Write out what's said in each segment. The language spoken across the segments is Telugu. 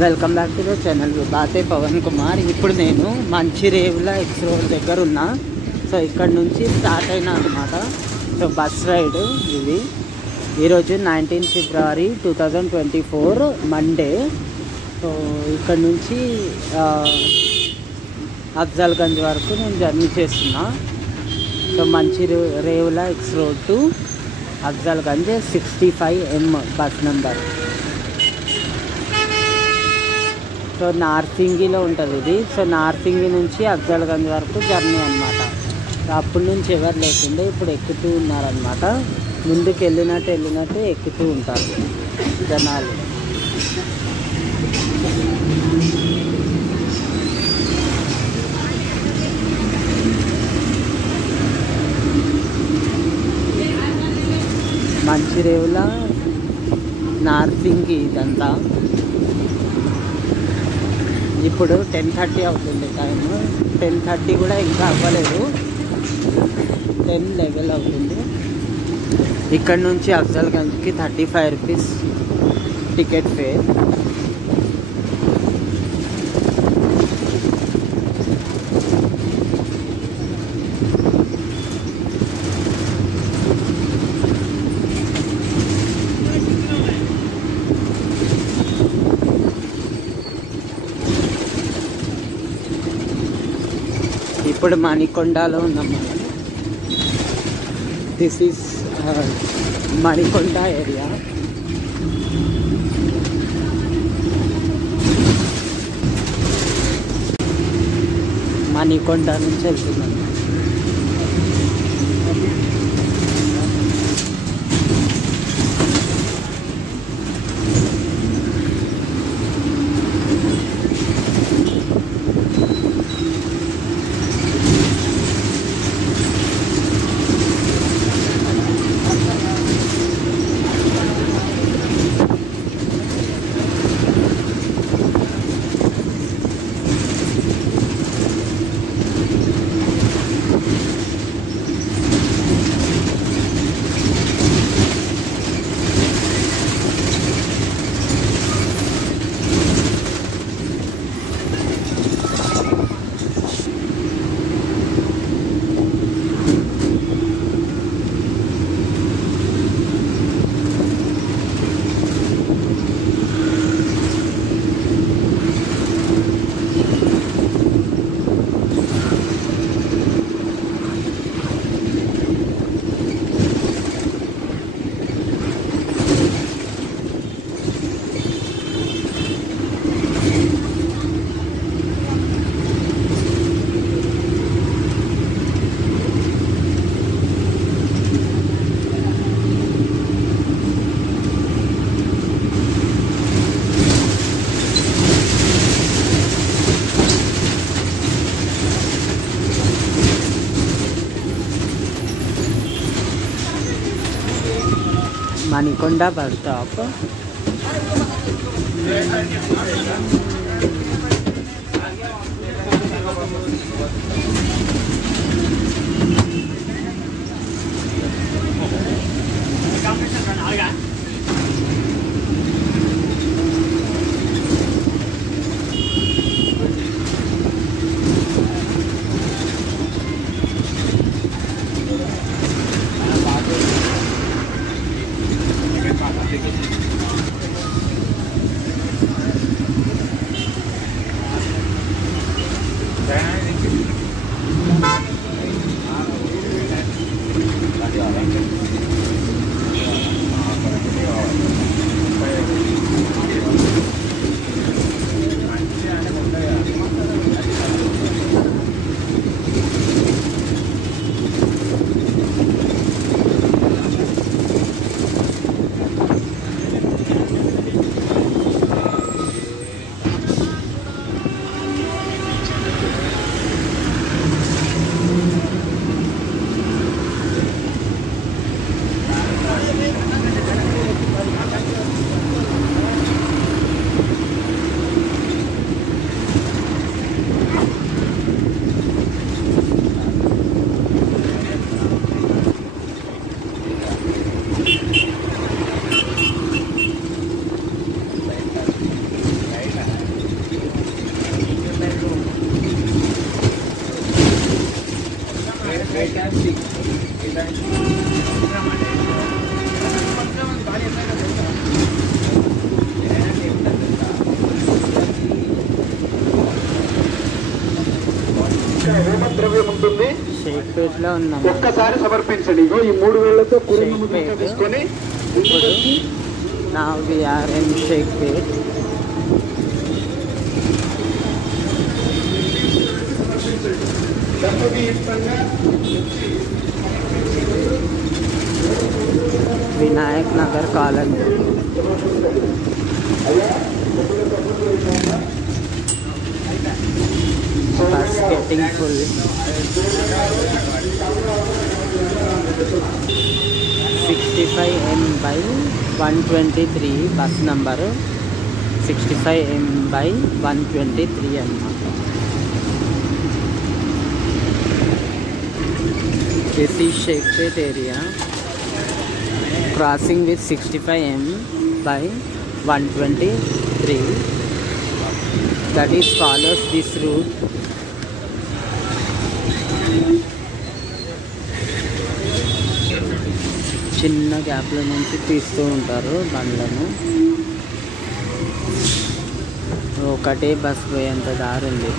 Welcome back to the channel Baate Pawan Kumar. ఇప్పుడు నేను మంచిరేవుల ఎక్స్ రోడ్ దగ్గర ఉన్నా. సో ఇక్కడ నుంచి స్టార్ట్ అయినా అనమాట. సో బస్ రైడ్ ఇది. ఈరోజు 19 ఫిబ్రవరి 2024 మండే. సో ఇక్కడ నుంచి అఫ్జల్గంజ్ వరకు నేను జర్నీ చేస్తున్నా. So Manchirevula X road to Afzalgunj 65M bus number. So నార్సింగిలో ఉంటుంది ఇది. సో నార్సింగి నుంచి అఫ్జల్గంజ్ వరకు జర్నీ అనమాట. అప్పటి నుంచి ఎవరు లేకుండే ఇప్పుడు ఎక్కుతూ ఉన్నారనమాట. ముందుకు వెళ్ళినట్టు ఎక్కుతూ ఉంటారు జనాలు. మంచిరేవుల నార్సింగి ఇదంతా. ఇప్పుడు 10:30 అవుతుంది టైము. 10:30 కూడా ఇంకా అవ్వలేదు, 10:11 అవుతుంది. ఇక్కడ నుంచి అఫ్జల్గంజ్కి 35 రూపీస్ టికెట్ ఫేర్. ఇప్పుడు మణికొండలో ఉన్నాం మనం. This is Manikonda area. Manikonda నుంచి వెళ్తున్నాం. Manikonda bus stop. ద్రవ్యం ఉంటుంది, షేక్పేట్ లో ఉన్నాం. ఒక్కసారి సమర్పించండి. ఇగో ఈ 3 వేళ్లతో తీసుకొని ఇప్పుడు నా we are in Shaikpet. Vinayak Nagar colony. Bus getting full. 65M by 123 bus number 65M by 123 అన్నమాట. This is Sheikhpet area. Crossing with 65M by 123. That is follows this route. చిన్న గ్యాప్ల నుంచి తీస్తూ ఉంటారు బండ్లను. ఒకటే బస్ పోయేంత దారి ఉంది.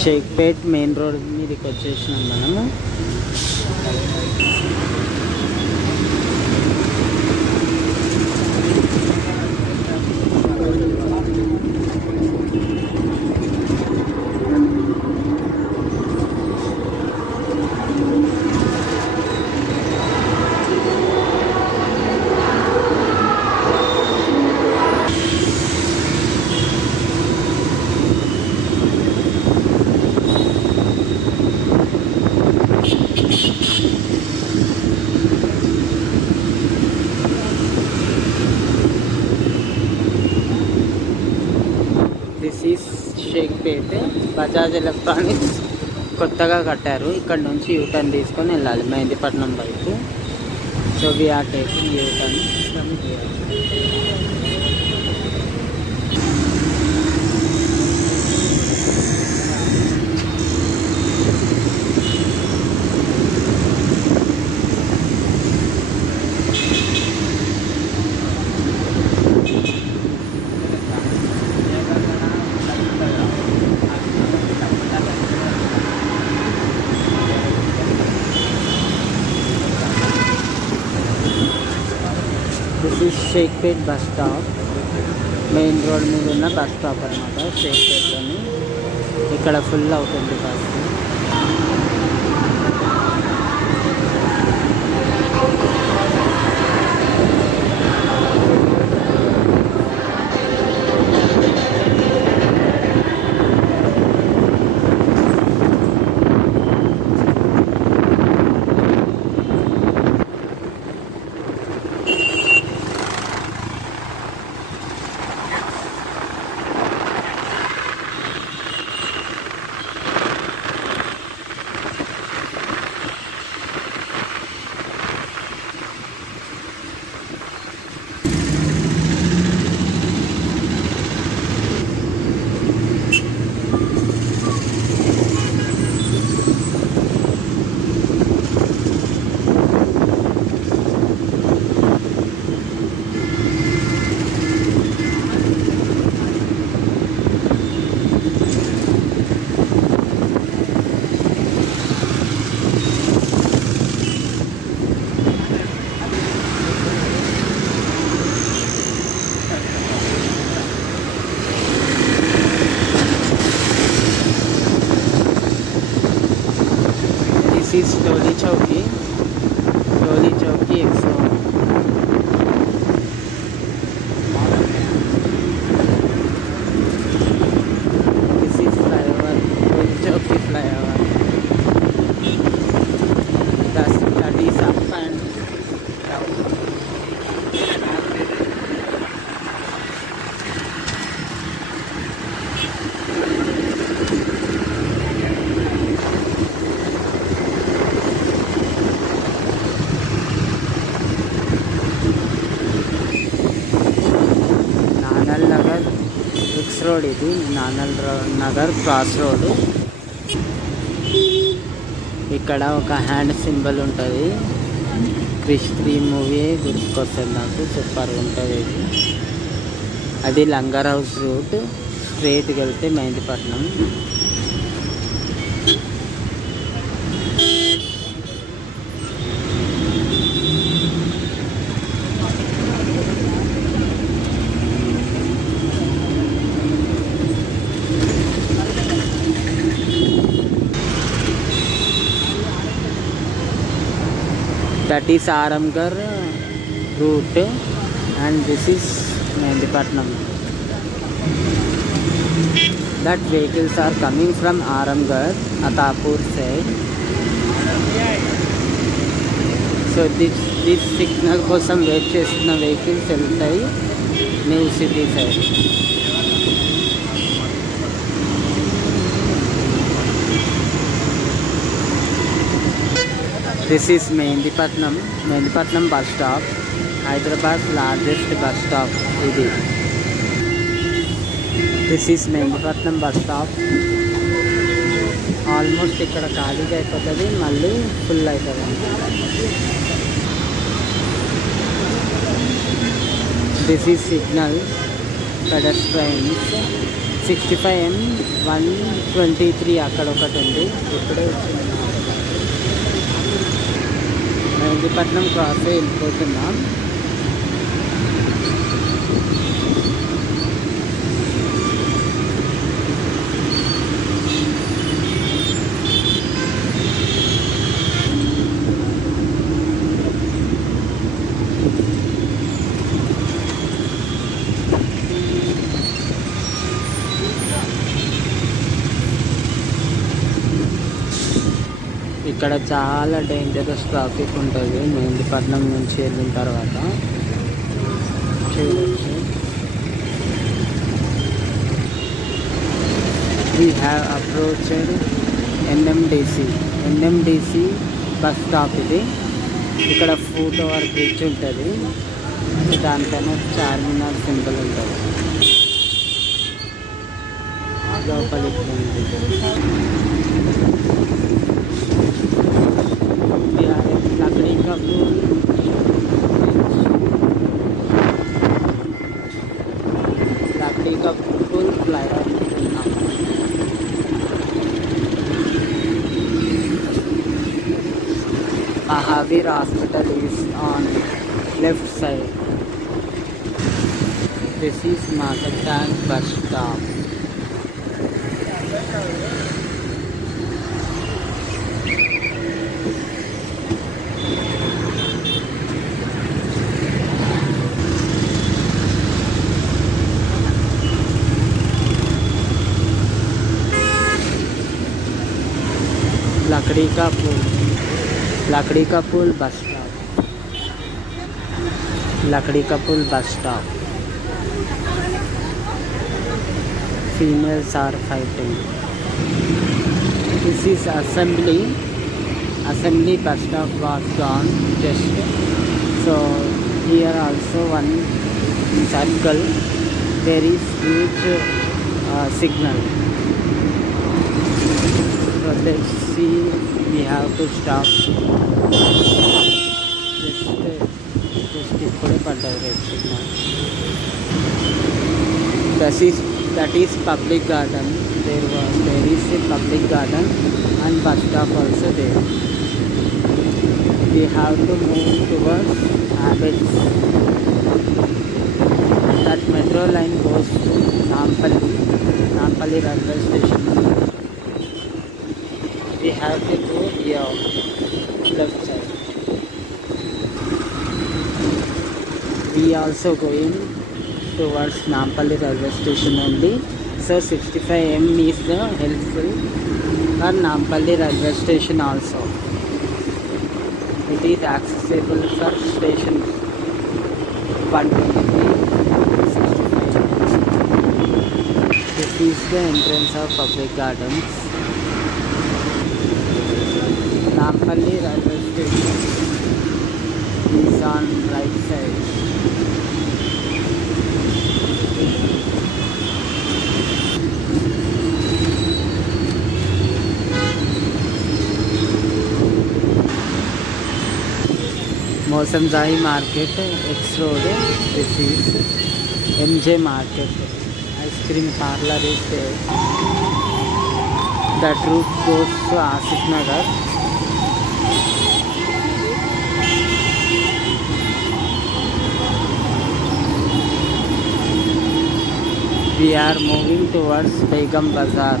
షేక్పేట్ మెయిన్ రోడ్ మీదకి వచ్చేసినాం మనము. This is Shaikpet. Bajaj electronics కొత్తగా కట్టారు. ఇక్కడ నుంచి యూటర్న్ తీసుకొని వెళ్ళాలి మెహందీపట్నం వైపు. So we are taking U turn from here. This is Shaikpet bus stop. Main road మీద ఉన్న బస్ స్టాప్ అనమాట షేక్పేట్లోని. ఇక్కడ ఫుల్ అవుతుంది bus. This is Toli Chowki. Toli Chowki Expo. This is flyover. Toli Chowki flyover. That is up and down. Road, ఇది నగర్ క్రాస్ రోడ్. ఇక్కడ ఒక హ్యాండ్ సింబల్ ఉంటుంది. క్రిష్ 3 మూవీ గుర్తుకొస్తుంది నాకు, సూపర్ ఉంటుంది ఇది. అది లంగర్ హౌస్ రూట్, స్ట్రైట్కి వెళ్తే Mehdipatnam. That is Aramgarh route and this is Mehendipatnam. That vehicles are coming from Aramgarh, Atapur side. So this signal కోసం వెయిట్ చేస్తున్న వెహికల్స్ వెళ్తాయి new city side. This is Mehendipatnam bus stop, Hyderabad's largest bus stop. This is Mehendipatnam bus stop. Almost ఇక్కడ ఖాళీగా అయిపోతుంది, మళ్ళీ ఫుల్ అవుతుంది. దిస్ ఈజ్ సిగ్నల్ పెడస్ట్రైన్స్ 65M 123 అక్కడ ఒకటి ఉంది. ఇప్పుడే వచ్చింది. మెహందీపట్నం క్రాస్ వెళ్ళిపోతున్నాం. ఇక్కడ చాలా డేంజరస్ ట్రాఫిక్ ఉంటుంది మెహందీపట్నం నుంచి వెళ్ళిన తర్వాత. చూడొచ్చు. We have approached NMDC bus stop. ఇది ఇక్కడ ఫుట్ ఓవర్ బ్రిడ్జ్ ఉంటుంది, దానిపైన చార్మినార్ సింబల్ ఉంటుంది. లోపలికి लकड़ी का पुल flyover. Mahavir Hospital is on left side. This is Marketank bus stop. लकड़ी का पुल बस स्टॉप. लकड़ी ka Pul bus stop. Females are fighting. This is assembly bus stop was gone just. So here also one circle, there is huge signal. So let's see, we have to stop. Just ఇప్పుడే పడ్డారు red signal. That is public garden. There is a public garden and bus stop also there. We have to move towards Abbotts. That metro line goes to Nampally railway station. We have to go here, left side. We also going towards Nampally railway station only. So 65M is the helpful for Nampally railway station also. It is accessible for station 123. This is the entrance of public gardens. Nampally railway station is on right side. Moazzamjahi market, X road, this is MJ market. Ice cream parlor is there. That route goes to Asif Nagar. We are moving towards Begum Bazaar.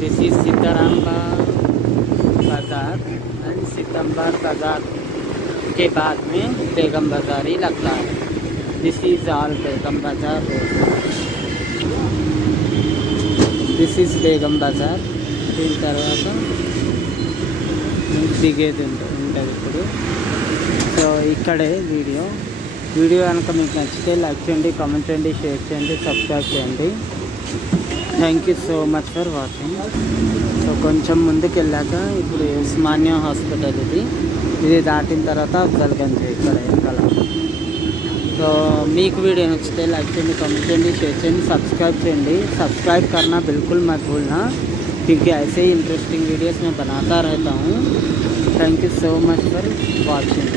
This is Sitaramba बाज़ार एंड सितंबर बाज़ार के बाद में बेगम बाज़ार ही लगता है. This is all Begum Bazar. This is Begum Bazar. దీని తర్వాత దిగేది ఉంటుంది ఇప్పుడు. సో ఇక్కడే వీడియో కనుక మీకు నచ్చితే లైక్ చేయండి, కామెంట్ చేయండి, షేర్ చేయండి, సబ్స్క్రైబ్ చేయండి. Thank you so much for watching. So కొంచెం ముందుకు వెళ్ళాక ఇప్పుడు ఉస్మానియా హాస్పిటల్ ఇది దాటిన తర్వాత అఫ్జల్గంజ్ ఇక్కడ వెనకాల. तो మీకు వీడియో నచ్చితే लाइक చేయండి, కామెంట్ చేయండి, షేర్ చేయండి, सब्सक्राइब చేయండి. सब्सक्राइब करना बिल्कुल मत भूलना क्योंकि ऐसे ही इंटरेस्टिंग वीडियोस मैं बनाता रहता हूँ. Thank you so much for watching.